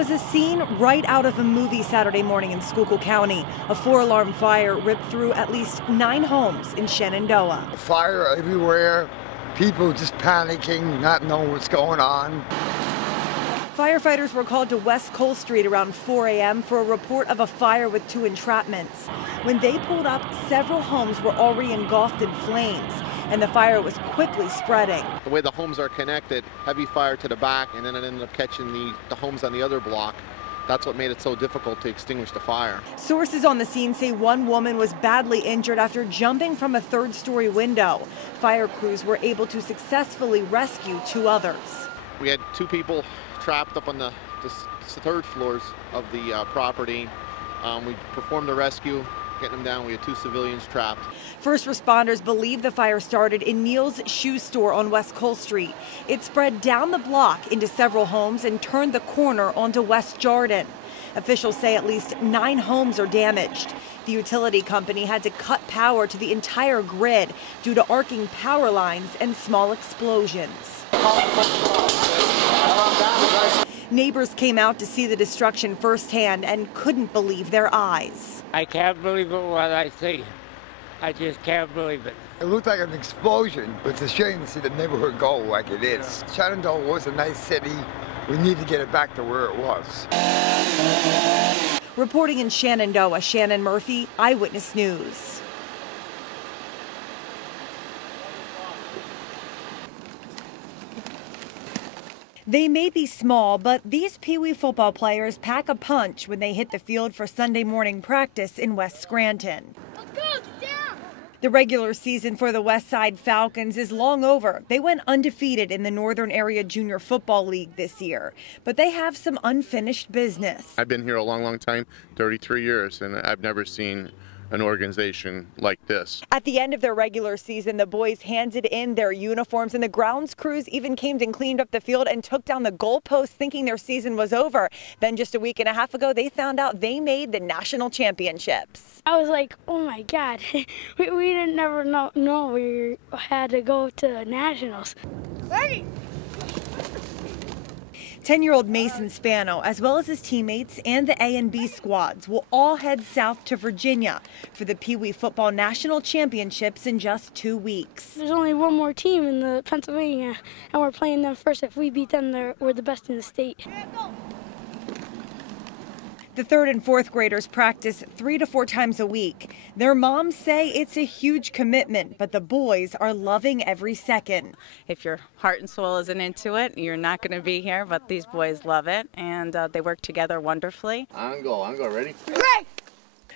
was a scene right out of a movie Saturday morning in Schuylkill County. A 4-alarm fire ripped through at least 9 homes in Shenandoah. Fire everywhere, people just panicking, not knowing what's going on. Firefighters were called to West Cole Street around 4 a.m. for a report of a fire with 2 entrapments. When they pulled up, several homes were already engulfed in flames, and the fire was quickly spreading. The way the homes are connected, heavy fire to the back, and then it ended up catching the homes on the other block. That's what made it so difficult to extinguish the fire. Sources on the scene say one woman was badly injured after jumping from a 3rd-story window. Fire crews were able to successfully rescue 2 others. We had 2 people trapped up on the 3rd floors of the property. We performed the rescue, getting them down. We had 2 civilians trapped. First responders believe the fire started in Neil's shoe store on West Cole Street. It spread down the block into several homes and turned the corner onto West Jordan. Officials say at least 9 homes are damaged. The utility company had to cut power to the entire grid due to arcing power lines and small explosions. Neighbors came out to see the destruction firsthand and couldn't believe their eyes. I can't believe what I see. I just can't believe it. It looked like an explosion, but it's a shame to see the neighborhood go like it is. Shenandoah was a nice city. We need to get it back to where it was. Reporting in Shenandoah, Shannon Murphy, Eyewitness News. They may be small, but these Pee Wee football players pack a punch when they hit the field for Sunday morning practice in West Scranton. Let's go, get down! The regular season for the West Side Falcons is long over. They went undefeated in the Northern Area Junior Football League this year, but they have some unfinished business. I've been here a long, long time, 33 years, and I've never seen an organization like this. At the end of their regular season, the boys handed in their uniforms, and the grounds crews even came and cleaned up the field and took down the goalposts thinking their season was over. Then just a week and a half ago, they found out they made the national championships. I was like, oh my God, we didn't never know we had to go to nationals. Ready? 10-year-old Mason Spano, as well as his teammates and the A and B squads, will all head south to Virginia for the Pee Wee Football National Championships in just 2 weeks. There's only one more team in the Pennsylvania, and we're playing them first. If we beat them, we're the best in the state. The 3rd and 4th graders practice 3 to 4 times a week. Their moms say it's a huge commitment, but the boys are loving every second. If your heart and soul isn't into it, you're not going to be here, but these boys love it, and they work together wonderfully. On go, ready? Great!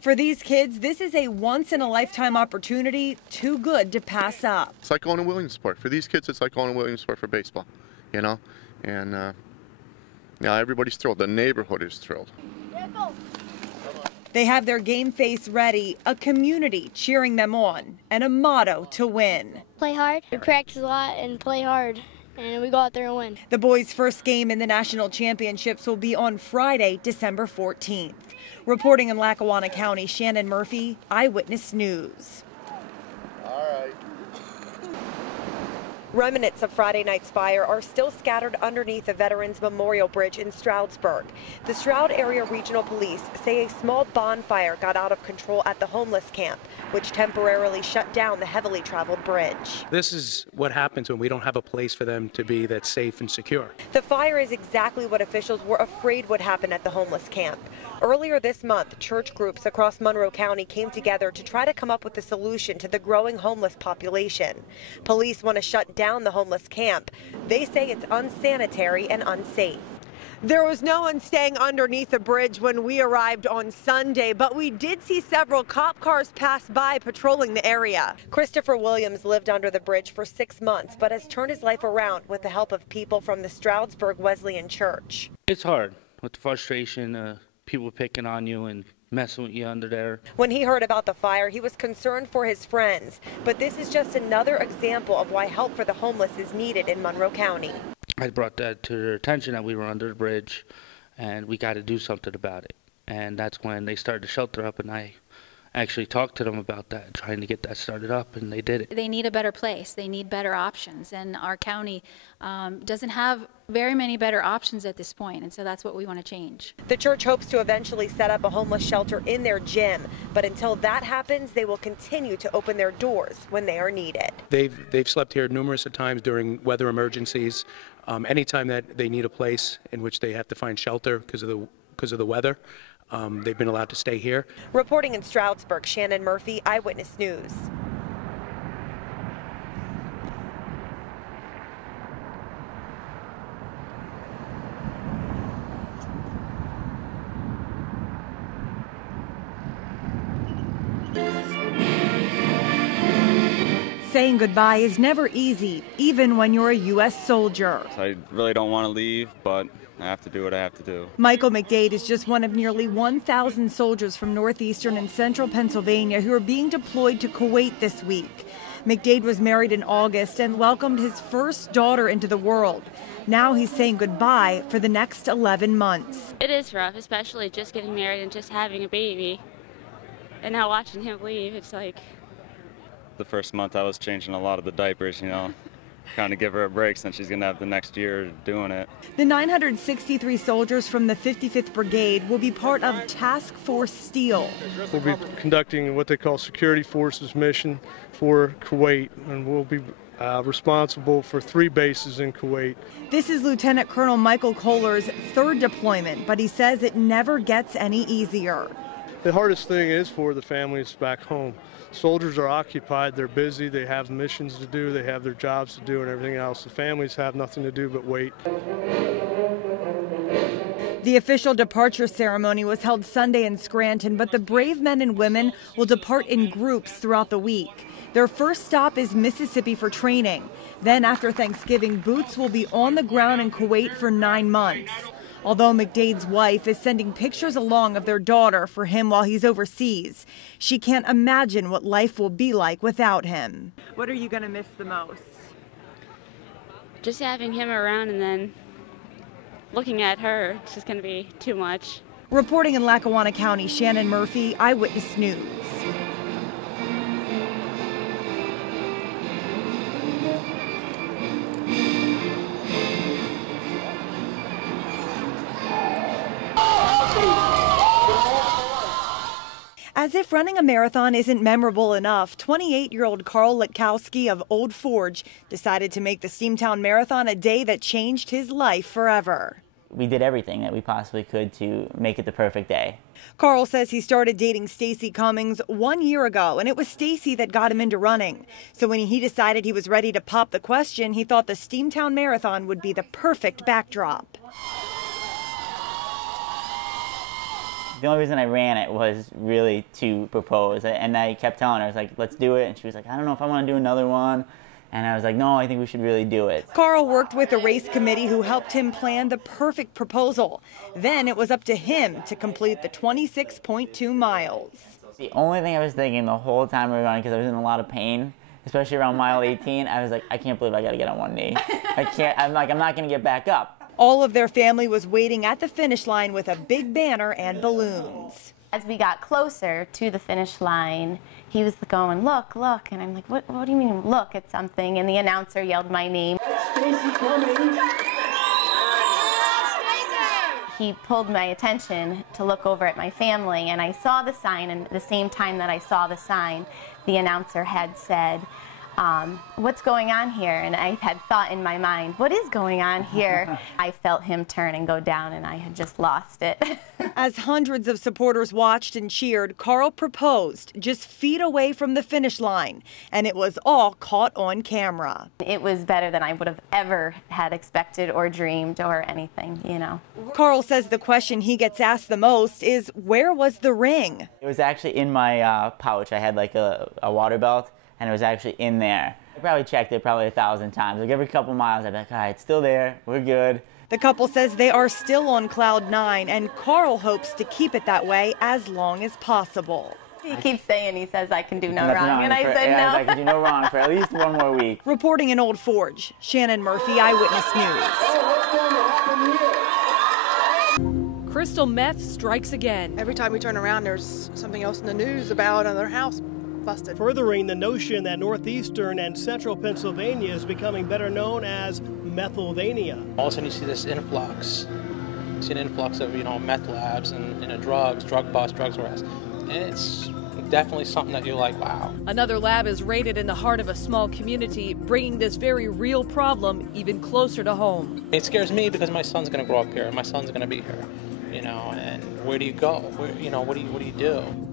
For these kids, this is a once-in-a-lifetime opportunity too good to pass up. It's like going to Williamsport. For these kids, it's like going to Williamsport for baseball, you know? And yeah, everybody's thrilled. The neighborhood is thrilled. They have their game face ready, a community cheering them on, and a motto to win. Play hard. We practice a lot and play hard, and we go out there and win. The boys' first game in the national championships will be on Friday, December 14th. Reporting in Lackawanna County, Shannon Murphy, Eyewitness News. Remnants of Friday night's fire are still scattered underneath the Veterans Memorial Bridge in Stroudsburg. The Stroud Area Regional Police say a small bonfire got out of control at the homeless camp, which temporarily shut down the heavily traveled bridge. This is what happens when we don't have a place for them to be that's safe and secure. The fire is exactly what officials were afraid would happen at the homeless camp. Earlier this month, church groups across Monroe County came together to try to come up with a solution to the growing homeless population. Police want to shut down the homeless camp. They say it's unsanitary and unsafe. There was no one staying underneath the bridge when we arrived on Sunday, but we did see several cop cars pass by patrolling the area. Christopher Williams lived under the bridge for 6 months, but has turned his life around with the help of people from the Stroudsburg Wesleyan Church. It's hard with the frustration, people picking on you and messing with you under there. When he heard about the fire, he was concerned for his friends, but this is just another example of why help for the homeless is needed in Monroe County. I brought that to their attention that we were under the bridge and we got to do something about it. And that's when they started to shelter up, and I actually talked to them about that, trying to get that started up, and they did it. They need a better place. They need better options, and our county doesn't have very many better options at this point, and so that's what we want to change. The church hopes to eventually set up a homeless shelter in their gym, but until that happens, they will continue to open their doors when they are needed. They've slept here numerous times during weather emergencies. Anytime that they need a place in which they have to find shelter because of the weather, they've been allowed to stay here. Reporting in Stroudsburg, Shannon Murphy, Eyewitness News. Saying goodbye is never easy, even when you're a U.S. soldier. I really don't want to leave, but I have to do what I have to do. Michael McDade is just one of nearly 1,000 soldiers from northeastern and central Pennsylvania who are being deployed to Kuwait this week. McDade was married in August and welcomed his first daughter into the world. Now he's saying goodbye for the next 11 months. It is rough, especially just getting married and just having a baby. And now watching him leave, it's like... The first month I was changing a lot of the diapers, you know, kind of give her a break since she's going to have the next year doing it. The 963 soldiers from the 55th Brigade will be part of Task Force Steel. We'll be conducting what they call Security Forces mission for Kuwait, and we'll be responsible for 3 bases in Kuwait. This is Lieutenant Colonel Michael Kohler's 3rd deployment, but he says it never gets any easier. The hardest thing is for the families back home. Soldiers are occupied, they're busy, they have missions to do, they have their jobs to do and everything else. The families have nothing to do but wait. The official departure ceremony was held Sunday in Scranton, but the brave men and women will depart in groups throughout the week. Their first stop is Mississippi for training. Then after Thanksgiving, boots will be on the ground in Kuwait for 9 months. Although McDade's wife is sending pictures along of their daughter for him while he's overseas, she can't imagine what life will be like without him. What are you going to miss the most? Just having him around and then looking at her, it's just going to be too much. Reporting in Lackawanna County, Shannon Murphy, Eyewitness News. As if running a marathon isn't memorable enough, 28-year-old Carl Litkowski of Old Forge decided to make the Steamtown Marathon a day that changed his life forever. We did everything that we possibly could to make it the perfect day. Carl says he started dating Stacy Cummings 1 year ago, and it was Stacy that got him into running. So when he decided he was ready to pop the question, he thought the Steamtown Marathon would be the perfect backdrop. The only reason I ran it was really to propose, and I kept telling her, I was like, let's do it, and she was like, I don't know if I want to do another one, and I was like, no, I think we should really do it. Carl worked with the race committee who helped him plan the perfect proposal. Then it was up to him to complete the 26.2 miles. The only thing I was thinking the whole time we were running, because I was in a lot of pain, especially around mile 18, I was like, I can't believe I got to get on one knee. I'm not going to get back up. All of their family was waiting at the finish line with a big banner and balloons. As we got closer to the finish line, he was going, look, look. And I'm like, what do you mean, look at something? And the announcer yelled my name. He pulled my attention to look over at my family, and I saw the sign, and at the same time that I saw the sign, the announcer had said, what's going on here? And I had thought in my mind, what is going on here? I felt him turn and go down, and I had just lost it. As hundreds of supporters watched and cheered, Carl proposed just feet away from the finish line, and it was all caught on camera. It was better than I would have ever had expected or dreamed or anything, you know. Carl says the question he gets asked the most is, where was the ring? It was actually in my pouch. I had like a water belt, and it was actually in there. I probably checked it 1,000 times. Like every couple miles, I'd be like, all right, it's still there, we're good. The couple says they are still on cloud 9, and Carl hopes to keep it that way as long as possible. He keeps saying, he says, I can do no wrong, and I said no. I can do no wrong for at least 1 more week. Reporting in Old Forge, Shannon Murphy, Eyewitness News. crystal meth strikes again. Every time we turn around, there's something else in the news about another house busted. Furthering the notion that northeastern and central Pennsylvania is becoming better known as Methylvania. All of a sudden you see this influx. You see an influx of, meth labs and drugs, drug bust, drugs arrest. And it's definitely something that you're like, wow. Another lab is raided in the heart of a small community, bringing this very real problem even closer to home. It scares me because my son's going to grow up here. My son's going to be here, and where do you go? What do you do?